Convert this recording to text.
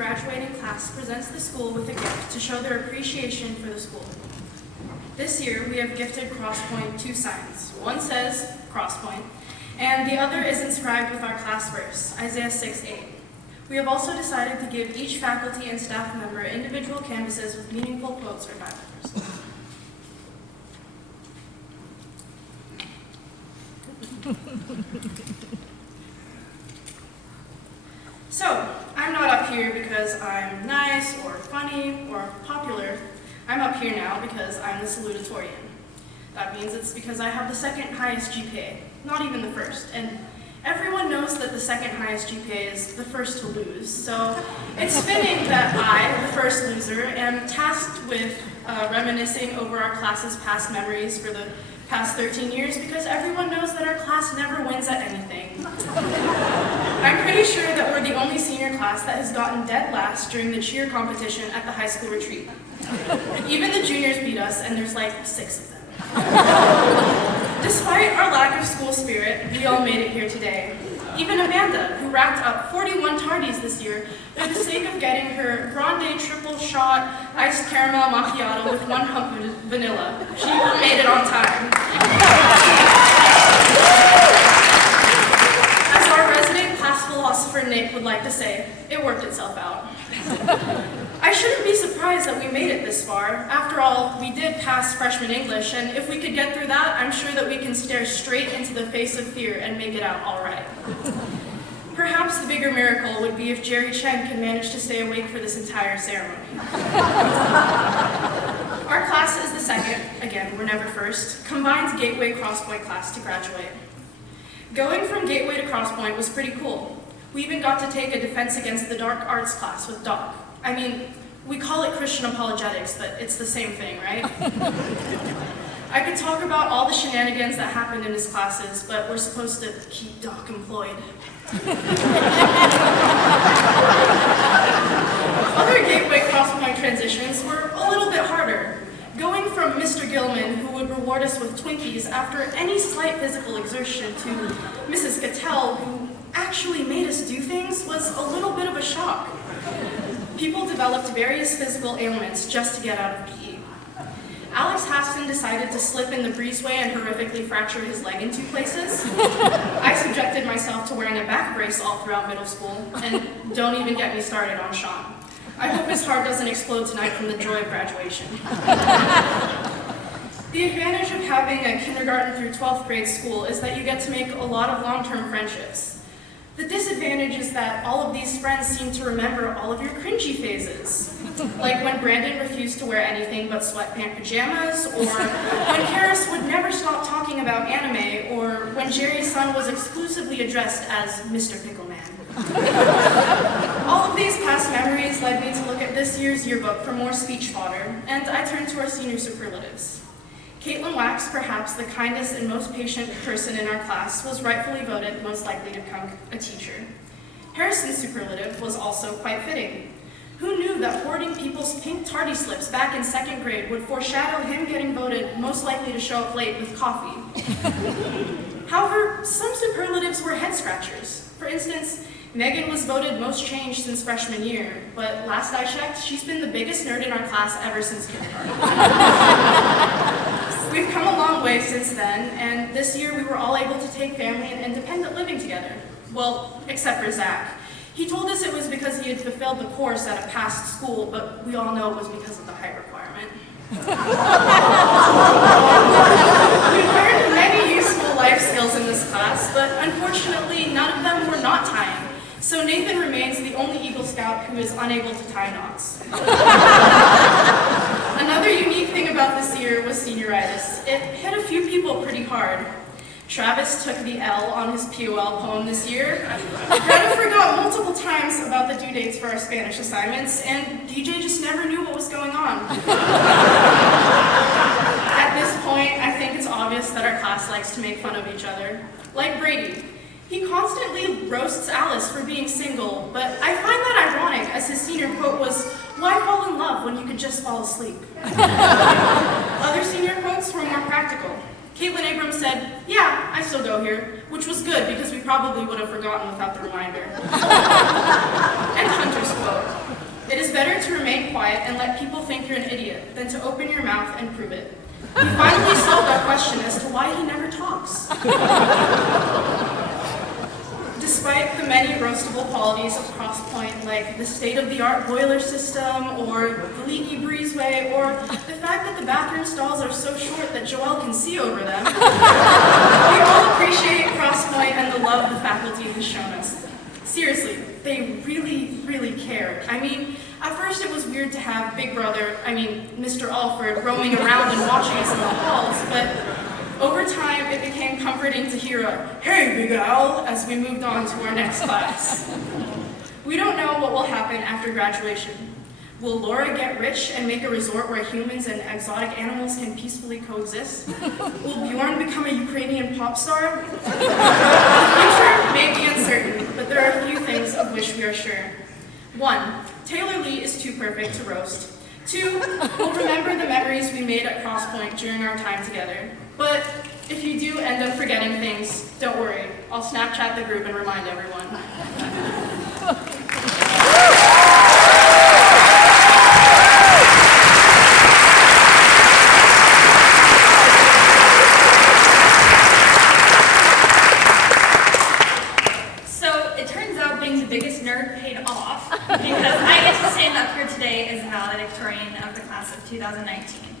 graduating class presents the school with a gift to show their appreciation for the school. This year, we have gifted Crosspoint 2 signs. One says Crosspoint, and the other is inscribed with our class verse, Isaiah 6:8. We have also decided to give each faculty and staff member individual canvases with meaningful quotes or Bible verses. So, I'm not up here because I'm nice or funny or popular. I'm up here now because I'm the Salutatorian. That means it's because I have the second highest GPA, not even the first. And everyone knows that the second highest GPA is the first to lose. So it's fitting that I, the first loser, am tasked with reminiscing over our class's past memories for the past 13 years because everyone knows that our class never wins at anything. I'm pretty sure that we're the only senior class that has gotten dead last during the cheer competition at the high school retreat. Even the juniors beat us, and there's like 6 of them. Despite our lack of school spirit, we all made it here today. Even Amanda, who racked up 41 tardies this year for the sake of getting her grande triple shot iced caramel macchiato with 1 hump of vanilla. She made it on time. As our resident class philosopher Nick would like to say, it worked itself out. I shouldn't be surprised that we made it this far. After all, we did pass freshman English, and if we could get through that, I'm sure that we can stare straight into the face of fear and make it out all right. Perhaps the bigger miracle would be if Jerry Chen can manage to stay awake for this entire ceremony. Our class is the second, again, we're never first, combined Gateway Crosspoint class to graduate. Going from Gateway to Crosspoint was pretty cool. We even got to take a Defense Against the Dark Arts class with Doc. I mean, we call it Christian apologetics, but it's the same thing, right? I could talk about all the shenanigans that happened in his classes, but we're supposed to keep Doc employed. Other Gateway Crosspoint transitions were a little bit harder. Going from Mr. Gilman, who would reward us with Twinkies after any slight physical exertion, to Mrs. Cattell, who actually made us do things, was a little bit of a shock. People developed various physical ailments just to get out of PE. Alex Haston decided to slip in the breezeway and horrifically fracture his leg in 2 places. I subjected myself to wearing a back brace all throughout middle school, and don't even get me started on Sean. I hope his heart doesn't explode tonight from the joy of graduation. The advantage of having a kindergarten through 12th grade school is that you get to make a lot of long-term friendships. The disadvantage is that all of these friends seem to remember all of your cringy phases. Like when Brandon refused to wear anything but sweatpant pajamas, or when Karis would never stop talking about anime, or when Jerry's son was exclusively addressed as Mr. Pickleman. All of these past memories led me to look at this year's yearbook for more speech fodder, and I turned to our senior superlatives. Caitlin Wax, perhaps the kindest and most patient person in our class, was rightfully voted most likely to become a teacher. Harrison's superlative was also quite fitting. Who knew that hoarding people's pink tardy slips back in 2nd grade would foreshadow him getting voted most likely to show up late with coffee? However, some superlatives were head-scratchers. For instance, Megan was voted most changed since freshman year, but last I checked, she's been the biggest nerd in our class ever since kindergarten. We've come a long way since then, and this year we were all able to take family and independent living together. Well, except for Zach. He told us it was because he had fulfilled the course at a past school, but we all know it was because of the height requirement. We learned many useful life skills in this class, but unfortunately none of them were knot tying. So Nathan remains the only Eagle Scout who is unable to tie knots. Another unique thing about this year was senioritis. It hit a few people pretty hard. Travis took the L on his POL poem this year. Greta forgot multiple times about the due dates for our Spanish assignments, and DJ just never knew what was going on. At this point, I think it's obvious that our class likes to make fun of each other. Like Brady. He constantly roasts Alice for being single, but I find that ironic as his senior quote was, "Why fall in love when you could just fall asleep?" Other senior quotes were more practical. Caitlin Abrams said, "Yeah, I still go here," which was good because we probably would have forgotten without the reminder. And Hunter's quote, stay quiet and let people think you're an idiot than to open your mouth and prove it. We finally solved our question as to why he never talks. Despite the many roastable qualities of Crosspoint, like the state-of-the-art boiler system, or the leaky breezeway, or the fact that the bathroom stalls are so short that Joelle can see over them, we all appreciate Crosspoint and the love the faculty has shown us. Seriously, they really, really care. I mean, at first it was weird to have Big Brother, Mr. Alford, roaming around and watching us in the halls, but over time it became comforting to hear a, "Hey, Big Al," as we moved on to our next class. We don't know what will happen after graduation. Will Laura get rich and make a resort where humans and exotic animals can peacefully coexist? Will Bjorn become a Ukrainian pop star? The future may be uncertain, but there are a few things of which we are sure. 1, Taylor Lee is too perfect to roast. 2, we'll remember the memories we made at Crosspoint during our time together. But if you do end up forgetting things, don't worry. I'll Snapchat the group and remind everyone. So it turns out being the biggest nerd paid off because I get to stand up here today as the valedictorian of the class of 2019.